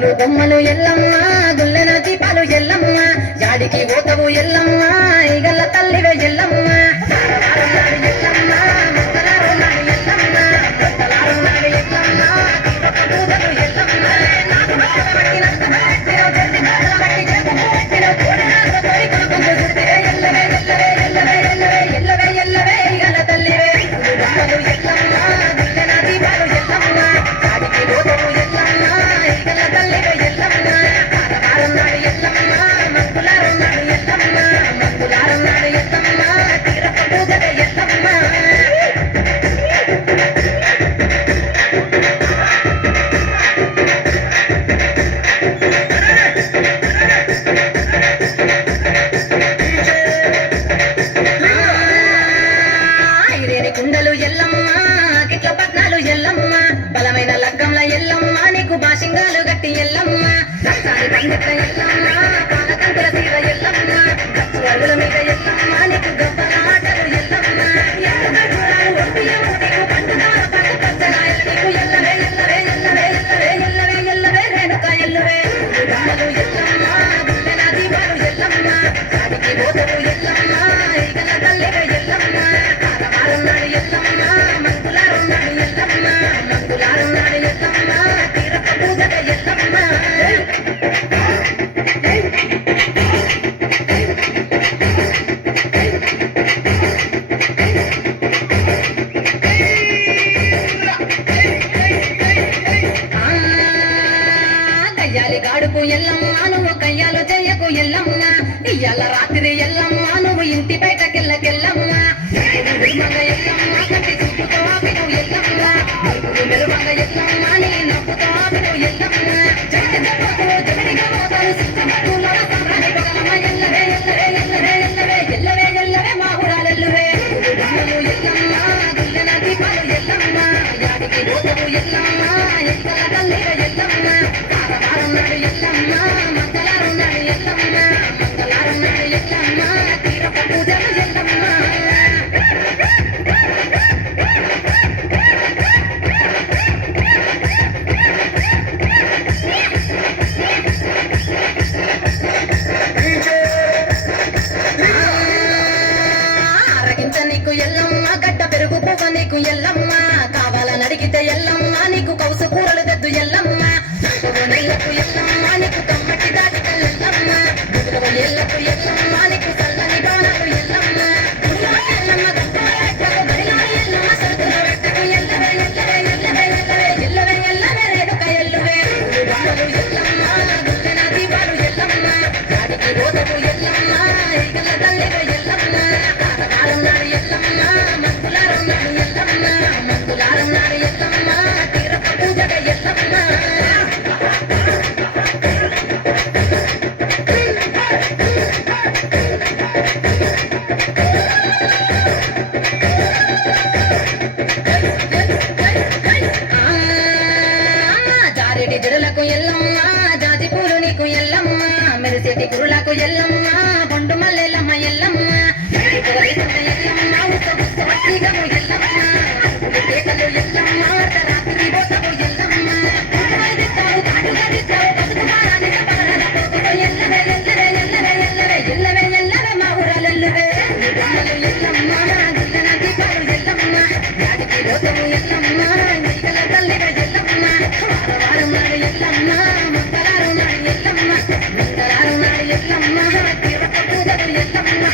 ముగ్గులు బొమ్మలు ఎల్లమ్మ గుల్లెన దీపాలు ఎల్లమ్మ యాడికి పోతవు ఎల్లమ్మ ఈగల్ల తల్లివే ఎల్లమ్మ కుండలు ఎల్లమ్మ గిట్ల పట్నాలు ఎల్లమ్మ బలమైన లగ్గంల ఎల్లమ్మ నీకు బాసింగాలు గట్టి ఎల్లమ్మ పండిత ఎల్లమ్మ పాలకంకుల తీర ఎల్లమ్మ గచ్చుల మీద ఎల్లమ్మ నీకు గొప్పల ఆటలు ఎల్లమ్మ నీకు ఎల్లవే ఎల్లవే ఎల్లవే ఎల్లవే ఎల్లవే ఎల్లవే రేణుక ఎల్లువే బొమ్మలు ఎల్లమ్మ గుండెన దీపాలు ఎల్లమ్మ సాడికి పోతవు ఎల్లమ్మ ఈగల తల్లివే ఎల్లమ్మ గాడుపు ఎల్లమ్మ నువ్వు కయ్యాలు చెయ్యకు ఎల్లమ్మ ఇయ్యాల రాత్రి ఎల్లమ్మ నువ్వు ఇంటి బయటకెళ్ళకెళ్ళమ్మ ఎల్లమ్మ కంటి చూపుతో ఆపిను ఎల్లమ్మ మెరుమగ ఎల్లమ్మ నీ నవ్వుతో ఆపిను ఎల్లమ్మ చెట్టు దెబ్బకు జగడిగా పోతారు సిద్ధపట్టులో సంబరాన్ని పగలమ్మ ఎల్లవే ఎల్లవే ఎల్లవే ఎల్లవే ఎల్లవే ఎల్లవే మా ఊరాలెల్లువే ఎల్లమ్మ గుల్లెన దీపాలు ఎల్లమ్మ యాడికి పోతవు ఎల్లమ్మ ఎక్కల తల్లిగా ఎల్లమ్మ ఎల్లమ్మ మంగళారున్నాడు ఎల్లమ్మ మంగళారున్నాడు ఎల్లమ్మ తీరొక పూజలు ఎల్లమ్మ అరగించ నీకు ఎల్లమ్మ గడ్డ పెరుగు పువ్వ నీకు ఎల్లమ్మ కావాలని అడిగితే ఎల్లమ్మ నీకు కౌసు కూరలు తెద్దు ఎల్లమ్మ నెల్లకు ఎల్లమ్మ నీకు కమ్మటి దాటికలు ఎల్లమ్మ ఎల్లకు ఎల్లమ్మ నీకు చల్లని బాణాలు ఎల్లమ్మ ఎల్లమ్మ ఎల్లమ్మ సరుకుల వెట్టకు ఎల్లవే ఎల్లవే ఎల్లవే ఎల్లవే ఎల్లవే ఎల్లవే రేణుక ఎల్లువే ఎల్లమ్మ గుల్లెన దీపాలు ఎల్లమ్మ యాడికి పోతవు ఎల్లమ్మ ఈగల తల్లిగా ఎల్లమ్మ కారకారున్నాడు ఎల్లమ్మ మంకులారున్నాడు ఎల్లమ్మ మంకులారున్నాడు ఎల్లమ్మ తీరొక పూజగా ఎల్లమ్మ జడులకు ఎల్లమ్మ జాజి పూలు నీకు ఎల్లమ్మ మెరిసేటి కురులకు ఎల్లమ్మ బొండు మల్లెల్లమ్మ ఎల్లమ్మ ఎల్లమ్మ ఉత్సవము ఎల్లమ్మ కేకలు ఎల్లమ్మ రాత్రి పోతవు ఎల్లమ్మ ఎల్లవే ఎల్లవే ఎల్లవే ఎల్లవే ఎల్లవే ఎల్లవే మా ఊరాలెల్లువే ఎల్లమ్మ గుల్లెన దీపాలు ఎల్లమ్మ యాడికి పోతవు ఎల్లమ్మ ఈగల తల్లిగా ఎల్లమ్మ ఎల్లమ్మ మంగళారున్నాడు ఎల్లమ్మ మంగళారున్నాడు ఎల్లమ్మ తీరొక పూజలు ఎల్లమ్మ.